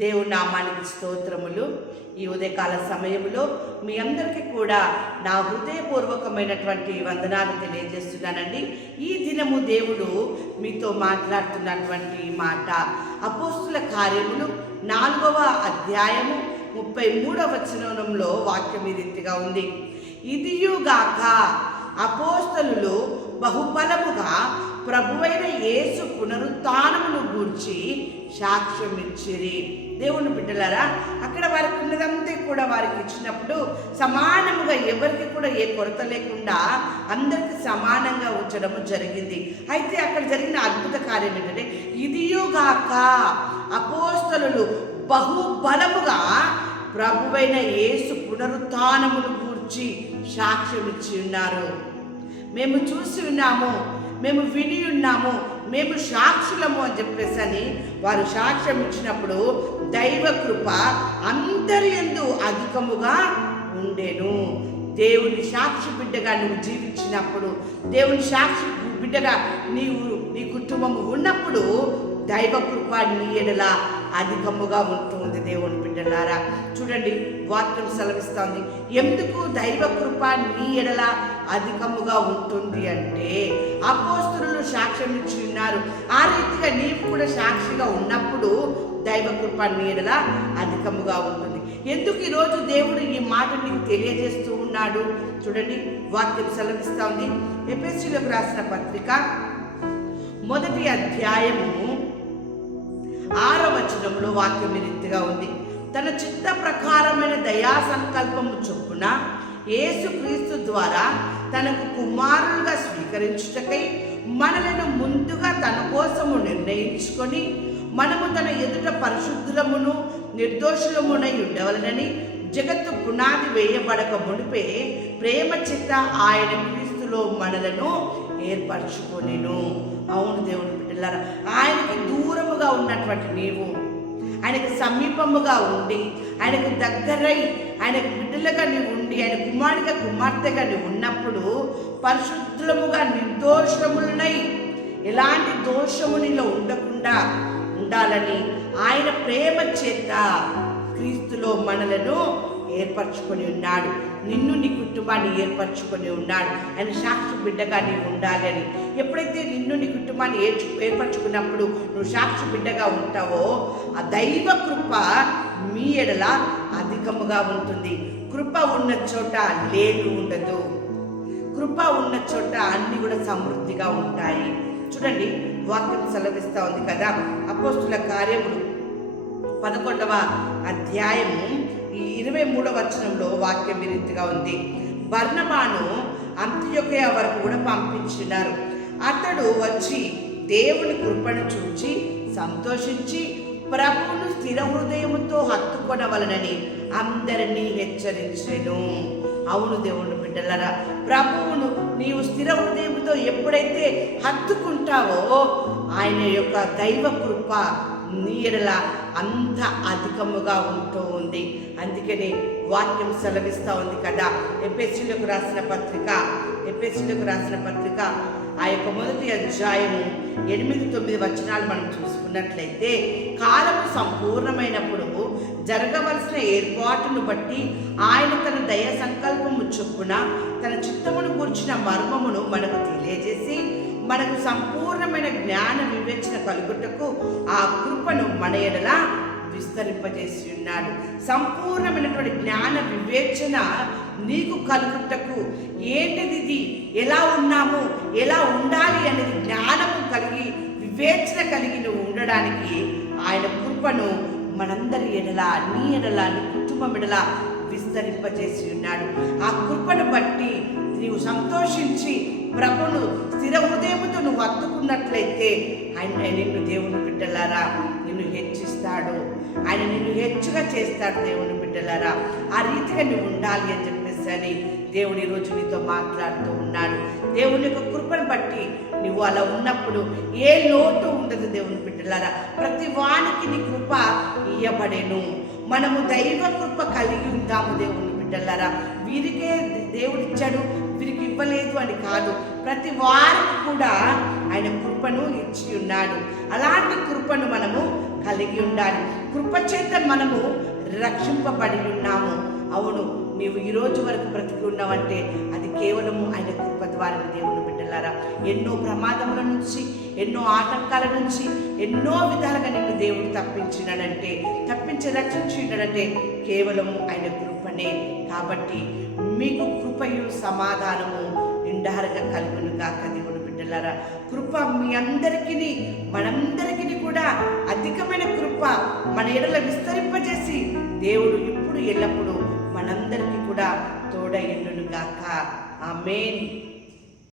దేవుడి నామానికి స్తోత్రములు. ఈ ఉదయకాల సమయంలో మీ అందరికీ కూడా నా హృదయపూర్వకమైనటువంటి వందనాలు తెలియజేస్తున్నానండి. ఈ దినము దేవుడు మీతో మాట్లాడుతున్నటువంటి మాట అపోస్తుల కార్యములు నాలుగవ అధ్యాయము ముప్పై మూడవ వచనంలో వాక్యం ఈ రీతిగా ఉంది. ఇదియుగాక అపోస్తలు బహుబలముగా ప్రభువైన యేసు పునరుత్నమును గూర్చి సాక్ష్యం ఇచ్చిరి. దేవుని బిడ్డలారా అక్కడ వారికి ఉన్నదంతా కూడా వారికి ఇచ్చినప్పుడు సమానముగా ఎవరికి కూడా ఏ కొరత లేకుండా అందరికి సమానంగా ఉంచడం జరిగింది. అయితే అక్కడ జరిగిన అద్భుత కార్యం ఏంటంటే ఇదియుగాక అపోస్తలు బహుబలముగా ప్రభువైన యేసు పునరుత్నమును గూర్చి సాక్ష్యం ఇచ్చి ఉన్నారు. మేము చూసి ఉన్నాము మేము విని ఉన్నాము మేము సాక్షులము అని చెప్పేసి అని వారు సాక్ష్యం ఇచ్చినప్పుడు దైవ కృప అందరి ఎందు అధికముగా ఉండేను. దేవుని సాక్షి బిడ్డగా నువ్వు జీవించినప్పుడు దేవుని సాక్షి బిడ్డగా నీవు నీ కుటుంబము ఉన్నప్పుడు దైవ కృప నీ ఎడల అధికముగా ఉంటుంది దేవుని బిడ్డలారా. చూడండి వాక్యం సెలవిస్తోంది. ఎందుకు దైవ కృప నీ ఎడల అధికముగా ఉంటుంది అంటే అపోస్తులు సాక్ష్యం ఇచ్చి ఉన్నారు. ఆ రీతిగా నీవు కూడా సాక్షిగా ఉన్నప్పుడు దైవ కృప నీ ఎడల అధికముగా ఉంటుంది. ఎందుకు ఈరోజు దేవుడు ఈ మాట నీకు తెలియజేస్తూ ఉన్నాడు? చూడండి వాక్యం సెలవిస్తోంది. ఎపిఎస్సీలోకి రాసిన పత్రిక మొదటి అధ్యాయము ఆరవచనంలో వాక్యం ఈ రీతిగా ఉంది. తన చిత్త ప్రకారమైన దయా సంకల్పము చొప్పున యేసుక్రీస్తు ద్వారా తనకు కుమారులుగా స్వీకరించుటకై మనలను ముందుగా తన కోసము నిర్ణయించుకొని మనము తన ఎదుట పరిశుద్ధులమును నిర్దోషులమునై ఉండవలనని జగత్తు పునాది వేయబడక మునిపే ప్రేమ చిత్త ఆయన క్రీస్తులో మనలను ఏర్పరచుకొనిను. అవును దేవుడు బిడ్డలారా ఆయనకి దూరముగా ఉన్నటువంటి నీవు ఆయనకు సమీపముగా ఉండి ఆయనకు దగ్గరై ఆయనకు బిడ్డలుగా నీవు ఉండి ఆయన కుమారుడిగా కుమార్తెగా నీవు ఉన్నప్పుడు పరిశుద్ధముగా నిర్దోషములనై ఎలాంటి దోషము నీలో ఉండకుండా ఉండాలని ఆయన ప్రేమ చేత క్రీస్తులో మనలను ఏర్పరచుకొని ఉన్నాడు. నిన్ను నీ కుటుంబాన్ని ఏర్పరచుకొని ఉన్నాడు. ఆయన సాక్షి బిడ్డగా నీవు ఉండాలని. ఎప్పుడైతే నిన్ను నీ కుటుంబాన్ని ఏర్చు ఏర్పరచుకున్నప్పుడు నువ్వు సాక్షి బిడ్డగా ఉంటావో ఆ దైవ కృప మీ ఎడల అధికముగా ఉంటుంది. కృప ఉన్న చోట లేదు ఉండదు. కృప ఉన్న చోట అన్ని కూడా సమృద్ధిగా ఉంటాయి. చూడండి వాక్యం సెలవిస్తూ ఉంది కదా. అపోస్తుల కార్యములు పదకొండవ అధ్యాయము ఇరవై మూడవ వచనంలో వాక్యం ఈ ఉంది. బర్ణబాను అంత్యొకయ వరకు కూడా పంపించినారు. అతడు వచ్చి దేవుని కృపను చూచి సంతోషించి ప్రభువును స్థిర హృదయముతో హత్తుకొనవలనని అందరినీ హెచ్చరించను. అవును దేవుని బిడ్డలరా ప్రభువును నీవు స్థిర హృదయంతో ఎప్పుడైతే హత్తుకుంటావో ఆయన యొక్క దైవ కృప నీడల అంత అధికముగా ఉంటూ ఉంది. అందుకని వాక్యం సెలవిస్తూ ఉంది కదా. ఎపిఎస్సీలకు రాసిన పత్రిక ఎపిఎస్సీలకు రాసిన పత్రిక ఆ యొక్క మొదటి అధ్యాయము ఎనిమిది తొమ్మిది వచనాలు మనం చూసుకున్నట్లయితే కాలము సంపూర్ణమైనప్పుడు జరగవలసిన ఏర్పాటును బట్టి ఆయన తన దయ సంకల్పము చొప్పున తన చిత్తమును కూర్చిన మర్మమును మనకు తెలియజేసి మనకు సంపూర్ణమైన జ్ఞాన వివేచన కలుగుటకు ఆ కృపను మన ఎడల విస్తరింపజేసి ఉన్నాడు. సంపూర్ణమైనటువంటి జ్ఞాన వివేచన నీకు కలుగుటకు ఏంటిది ఇది ఎలా ఉన్నాము ఎలా ఉండాలి అనేది జ్ఞానము కలిగి వివేచన కలిగి నువ్వు ఉండడానికి ఆయన కృపను మనందరి ఎడల నీ ఎడల నీ కుటుంబం ఎడల విస్తరింపజేసి ఉన్నాడు. ఆ కృపను బట్టి నీవు సంతోషించి ప్రభును స్థిర హృదయముతో నువ్వు అత్తుకున్నట్లయితే ఆయన నిన్ను దేవుని బిడ్డలారా నిన్ను హెచ్చిస్తాడు. ఆయన నిన్ను హెచ్చుగా చేస్తాడు దేవుని బిడ్డలారా. ఆ రీతిగా నువ్వు ఉండాలి అని చెప్పి అని దేవుని ఈరోజు నీతో మాట్లాడుతూ ఉన్నాడు. దేవుని యొక్క కృపను బట్టి నువ్వు అలా ఉన్నప్పుడు ఏ లోటు ఉండదు దేవుని బిడ్డలారా. ప్రతి వానికి నీ కృప ఇయ్యబడేను. మనము దైవ కృప కలిగి ఉంటాము దేవుని బిడ్డలారా. వీరికే దేవుడిచ్చాడు వీరికి ఇవ్వలేదు అని కాదు. ప్రతి వారికి కూడా ఆయన కృపను ఇచ్చి ఉన్నాడు. అలాంటి కృపను మనము కలిగి ఉండాలి. కృప చేత మనము రక్షింపబడి ఉన్నాము. అవును నీవు ఈ రోజు వరకు బ్రతికి ఉన్నావంటే అది కేవలము ఆయన కృప ద్వారా దేవుని బిడ్డలారా. ఎన్నో ప్రమాదముల నుంచి ఎన్నో ఆటంకాల నుంచి ఎన్నో విధాలుగా నిన్ను దేవుడు తప్పించినాడంటే తప్పించి రక్షించినాడంటే కేవలము ఆయన కృపనే. కాబట్టి మీకు కృపయు సమాధానము నిండారుగా కలుగును గాక దేవుని బిడ్డలారా. కృప మీ అందరికీ మనందరికీ కూడా అధికమైన కృప మన ఎడల విస్తరింపజేసి దేవుడు ఇప్పుడు ఎల్లప్పుడూ మనందరికీ కూడా తోడయ్యుండును గాక ఆ ఆమేన్.